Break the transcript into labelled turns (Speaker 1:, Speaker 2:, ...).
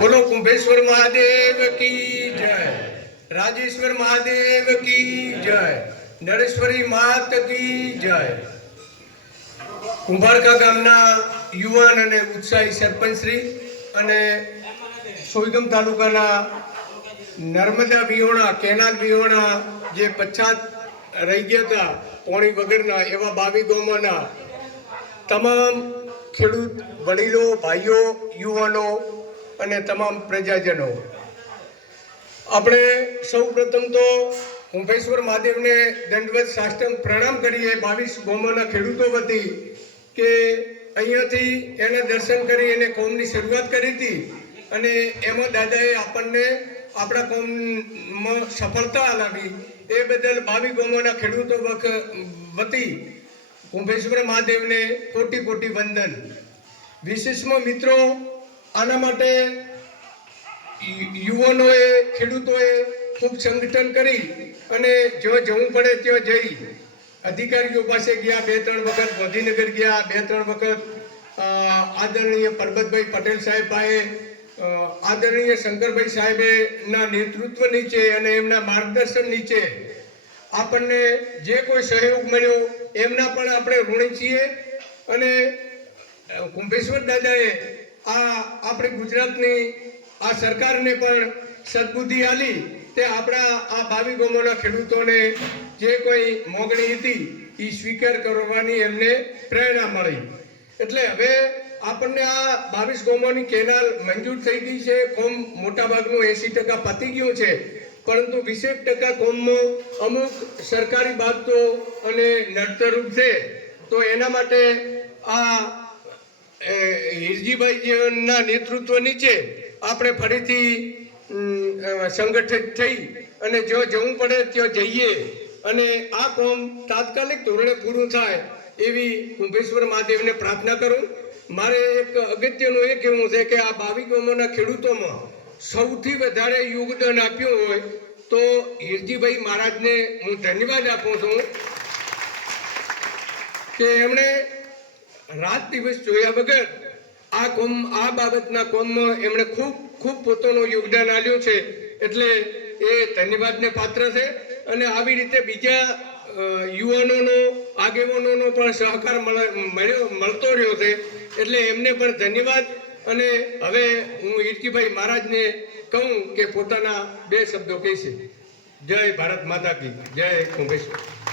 Speaker 1: બોલો કુંભેશ્વર મહાદેવ કી જય, રાજેશ્વર મહાદેવ કી જય, નરેશ્વરી માત કી જય. કુંભારકા ગામના યુવાન અને ઉત્સાહી સરપંચશ્રી અને સોયગમ તાલુકાના નર્મદા વિહોણા કેનાલ વિહોણા જે પછાત રહી ગયા હતા, પોણી વગરના એવા બાવી ગામોના, તમામ ખેડૂત, વડીલો, ભાઈઓ, યુવાનો અને તમામ પ્રજાજનો. આપણે સૌ પ્રથમ તો કુંભેશ્વર મહાદેવને દંડવત સાષ્ટાંગ પ્રણામ કરીએ. બાવીસ ગોમોના ખેડૂતો વતી કે અહીંયાથી એને દર્શન કરી એને કોમની શરૂઆત કરી હતી. અને એમાં દાદાએ આપણને આપણા કોમમાં સફળતા લાવી. એ બદલ બાવી ગોમોના ખેડૂતો વતી કુંભેશ્વર મહાદેવને કોટી કોટી વંદન. વિશેષમાં મિત્રો આના માટે યુવાનોએ ખેડૂતોએ ખૂબ સંગઠન કરી અને જો જવું પડે ત્યાં જઈ અધિકારીઓ પાસે ગયા બે ત્રણ વખત ગાંધીનગર ગયા બે ત્રણ વખત આદરણીય પરબતભાઈ પટેલ સાહેબ આદરણીય શંકરભાઈ સાહેબે ના નેતૃત્વ નીચે અને એમના માર્ગદર્શન નીચે આપણને જે કોઈ સહયોગ મળ્યો એમના પણ આપણે ઋણી છીએ અને કુંભેશ્વર દાદાએ આ આપણી ગુજરાતની આ સરકારને પણ સદબુદ્ધિ આલી તે આપણા આ ભાવિ ગામોના ખેડૂતોને જે કોઈ મોગણી હતી એ સ્વીકાર કરવાની એમને પ્રેરણા મળી. એટલે હવે આપણને આ બાવીસ ગામોની કેનાલ મંજૂર થઈ ગઈ છે. કોમ મોટાભાગનું એસી ટકા પતી ગયું છે. પરંતુ વીસેક ટકા કોમમાં અમુક સરકારી બાબતો અને નડતરરૂપ છે. તો એના માટે આ હિરજીભાઈના નેતૃત્વ નીચે આપણે ફરીથી સંગઠિત થઈ અને જો જવું પડે ત્યાં જઈએ અને આ કોમ તાત્કાલિક ધોરણે પૂરું થાય એવી કુંભેશ્વર મહાદેવને પ્રાર્થના કરું. મારે એક અગત્યનું એ કહેવું છે કે આ બાવી ગામોના ખેડૂતોમાં સૌથી વધારે યોગદાન આપ્યું હોય તો હિરજીભાઈ મહારાજને હું ધન્યવાદ આપું છું કે એમણે રાત દિવસ જોયા વગર આ કોમ, આ બાબતના કોમમાં એમણે ખૂબ ખૂબ પોતાનું યોગદાન આપ્યું છે. એટલે એ ધન્યવાદને પાત્ર છે. અને આવી રીતે બીજા યુવાનોનો, આગેવાનોનો પણ સહકાર મળે- મળ્યો, મળતો રહ્યો છે. એટલે એમને પણ ધન્યવાદ. અને હવે હું ઈરકીભાઈ મહારાજને કહું કે પોતાના બે શબ્દો કહેશે. જય ભારત માતા કી જય કુંભેશ્વર.